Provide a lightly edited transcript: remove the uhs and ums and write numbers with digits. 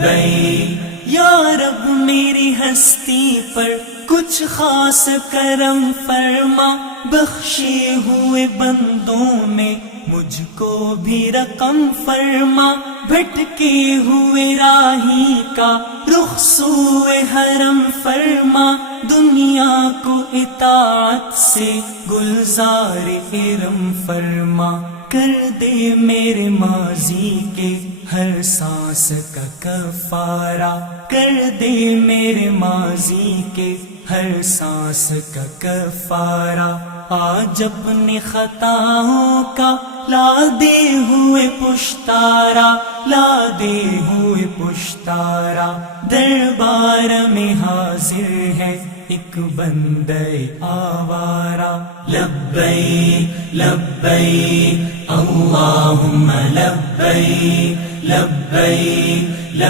لبیک یا رب میری ہستی پر کچھ خاص کرم فرما، بخشے ہوئے بندوں میں مجھ کو بھی رقم فرما، بھٹکے ہوئے راہی کا رخ سوئے حرم فرما، دنیا کو اطاعت سے گلزار ارم فرما، کر دے میرے ماضی کے ہر سانس کا کفارہ، کر دے میرے ماضی کے ہر سانس کا کفارہ، آج اپنی خطاؤں کا لا دے ہوئے پشتارا، لا دے ہوئے پشتارا، دربار میں حاضر ہے ایک بندے آوارہ، لبیک لبیک اللہم لبیک لبیک